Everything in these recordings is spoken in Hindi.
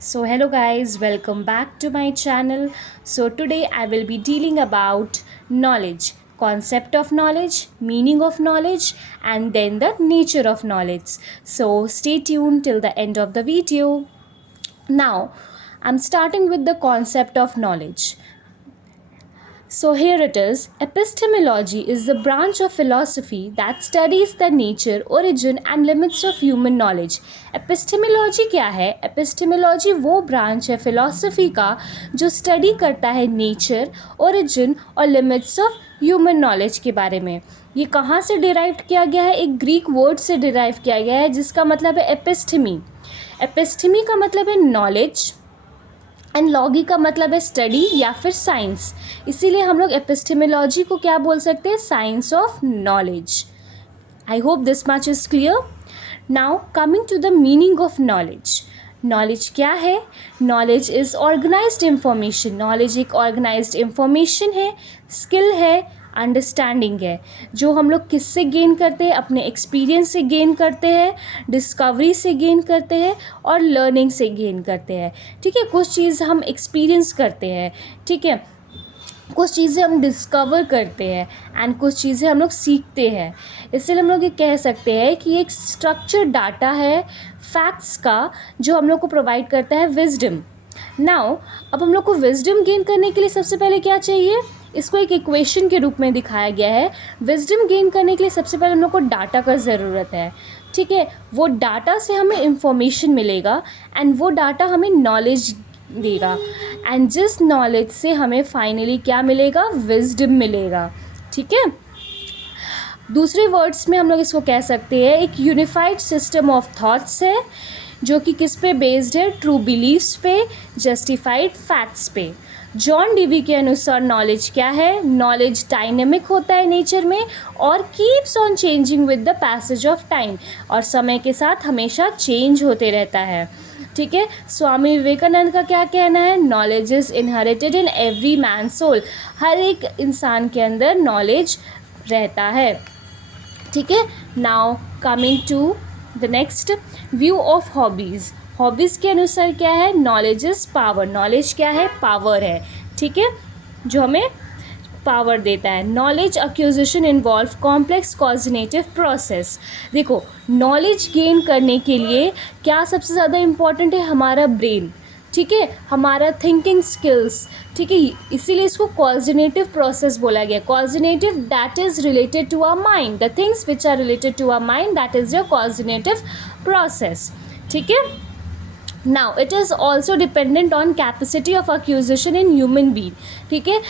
So hello guys, welcome back to my channel. So today I will be dealing about knowledge, concept of knowledge, meaning of knowledge and then the nature of knowledge. So stay tuned till the end of the video. Now I'm starting with the concept of knowledge. So here it is. Epistemology is the branch of philosophy that studies the nature, origin and limits of human knowledge. Epistemology क्या है? एपिस्टेमोलॉजी वो ब्रांच है फिलॉसफी का जो स्टडी करता है नेचर, ओरिजिन और लिमिट्स ऑफ ह्यूमन नॉलेज के बारे में. ये कहाँ से डिराइव किया गया है? एक ग्रीक वर्ड से डिराइव किया गया है जिसका मतलब है एपिस्टेमी. एपिस्टेमी का मतलब है नॉलेज एंड लॉगी का मतलब है स्टडी या फिर साइंस. इसीलिए हम लोग एपिस्टेमोलॉजी को क्या बोल सकते हैं? Science of knowledge. I hope this much is clear. Now coming to the meaning of knowledge. Knowledge क्या है? Knowledge is organised information. Knowledge एक ऑर्गेनाइज्ड इंफॉर्मेशन है, स्किल है, अंडरस्टैंडिंग है जो हम लोग किससे गेन करते हैं? अपने एक्सपीरियंस से गेन करते हैं, डिस्कवरी से गेन करते हैं और लर्निंग से गेन करते हैं. ठीक है, कुछ चीज़ हम एक्सपीरियंस करते हैं, ठीक है, कुछ चीज़ें हम डिस्कवर करते हैं एंड कुछ चीज़ें हम लोग सीखते हैं. इसलिए हम लोग ये कह सकते हैं कि एक स्ट्रक्चर डाटा है फैक्ट्स का जो हम लोग को प्रोवाइड करता है विजडम. नाउ अब हम लोग को विजडम गेन करने के लिए सबसे पहले क्या चाहिए? इसको एक इक्वेशन के रूप में दिखाया गया है. विजडम गेन करने के लिए सबसे पहले हम लोग को डाटा का ज़रूरत है. ठीक है, वो डाटा से हमें इंफॉर्मेशन मिलेगा एंड वो डाटा हमें नॉलेज देगा एंड जिस नॉलेज से हमें फाइनली क्या मिलेगा? विजडम मिलेगा. ठीक है, दूसरे वर्ड्स में हम लोग इसको कह सकते हैं एक यूनिफाइड सिस्टम ऑफ थॉट्स है जो कि किस पे बेस्ड है? ट्रू बिलीव्स पे, जस्टिफाइड फैक्ट्स पे. जॉन डीवी के अनुसार नॉलेज क्या है? नॉलेज डायनेमिक होता है नेचर में और keeps on changing with the passage of time, और समय के साथ हमेशा चेंज होते रहता है. ठीक है, स्वामी विवेकानंद का क्या कहना है? Knowledge is inherited in every man soul. हर एक इंसान के अंदर नॉलेज रहता है. ठीक है, now coming to the next view of hobbies. Hobbies के अनुसार क्या है? Knowledge is power. नॉलेज क्या है? पावर है. ठीक है, जो हमें पावर देता है. Knowledge acquisition involve complex cognitive process. देखो, नॉलेज गेन करने के लिए क्या सबसे ज़्यादा इम्पॉर्टेंट है? हमारा ब्रेन. ठीक है, हमारा थिंकिंग स्किल्स. ठीक है, इसीलिए इसको कॉजिनेटिव प्रोसेस बोला गया. Cognitive that is related to our mind. The things which are related to our mind that is your cognitive process. ठीक है, now it is also dependent on capacity of acquisition in human being. ठीक है,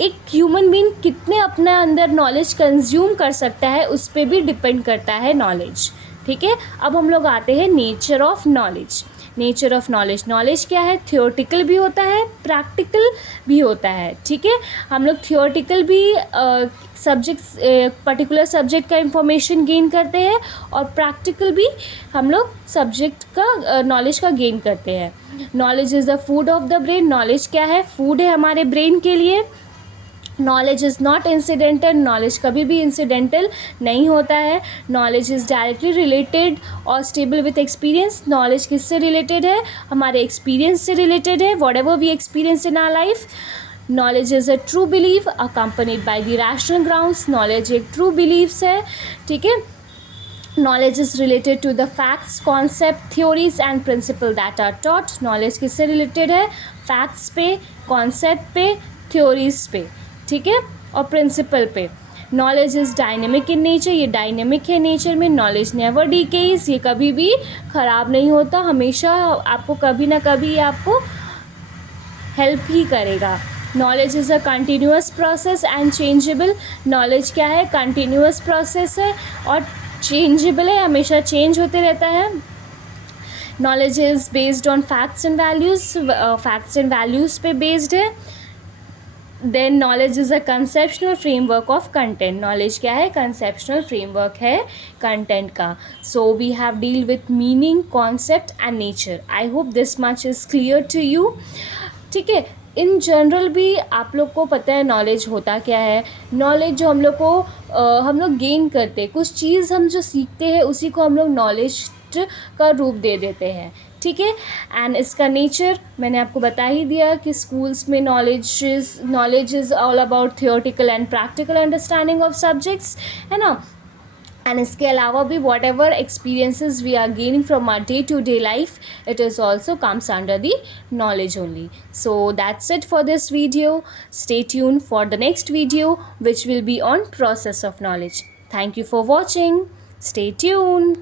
एक ह्यूमन बीइंग कितने अपने अंदर नॉलेज कंज्यूम कर सकता है उस पर भी डिपेंड करता है नॉलेज. ठीक है, अब हम लोग आते हैं nature of knowledge. Nature of knowledge. Knowledge क्या है? थियोरटिकल भी होता है, प्रैक्टिकल भी होता है. ठीक है, हम लोग थियोरटिकल भी सब्जेक्ट पर्टिकुलर सब्जेक्ट का इंफॉर्मेशन गेन करते हैं और प्रैक्टिकल भी हम लोग सब्जेक्ट का नॉलेज का गेन करते हैं. Knowledge is the food of the brain. Knowledge क्या है? फूड है हमारे ब्रेन के लिए. Knowledge is not incidental. Knowledge कभी भी इंसिडेंटल नहीं होता है. नॉलेज इज़ डायरेक्टली रिलेटेड और स्टेबल विथ एक्सपीरियंस. नॉलेज किससे रिलेटेड है? हमारे एक्सपीरियंस से रिलेटेड है. Whatever we experience in our life. Knowledge is a true believe accompanied by the rational grounds. Knowledge एक ट्रू बिलीव्स है. ठीक है, knowledge is related to the facts, concept, theories and principle that are taught. Knowledge किससे रिलेटेड है? फैक्ट्स पे, कॉन्सेप्ट पे, थ्योरीज पे. ठीक है, और प्रिंसिपल पे. Knowledge is dynamic in nature. ये डायनेमिक है नेचर में. Knowledge never decays. ये कभी भी ख़राब नहीं होता, हमेशा आपको कभी ना कभी आपको हेल्प ही करेगा. Knowledge is a continuous process and changeable. Knowledge क्या है? कंटिन्यूअस प्रोसेस है और चेंजेबल है, हमेशा चेंज होते रहता है. Knowledge is based on facts and values. Facts and values पे बेस्ड है. Then knowledge is a conceptional framework of content. Knowledge क्या है? कंसेप्शनल फ्रेमवर्क है कंटेंट का. So we have deal with meaning, concept and nature. I hope this much is clear to you. ठीक है, इन जनरल भी आप लोग को पता है नॉलेज होता क्या है. नॉलेज जो हम लोग गेन करते हैं, कुछ चीज़ हम जो सीखते हैं उसी को हम लोग नॉलेज सब्जेक्ट का रूप दे देते हैं, ठीक है। एंड इसका नेचर मैंने आपको बता ही दिया कि स्कूल्स में knowledge is all about theoretical and practical understanding of subjects, है ना। एंड इसके अलावा भी whatever experiences we are gaining from our day to day life, it is also comes under the knowledge only. So that's it for this video. Stay tuned for the next video, which will be on process of knowledge. Thank you for watching. Stay tuned.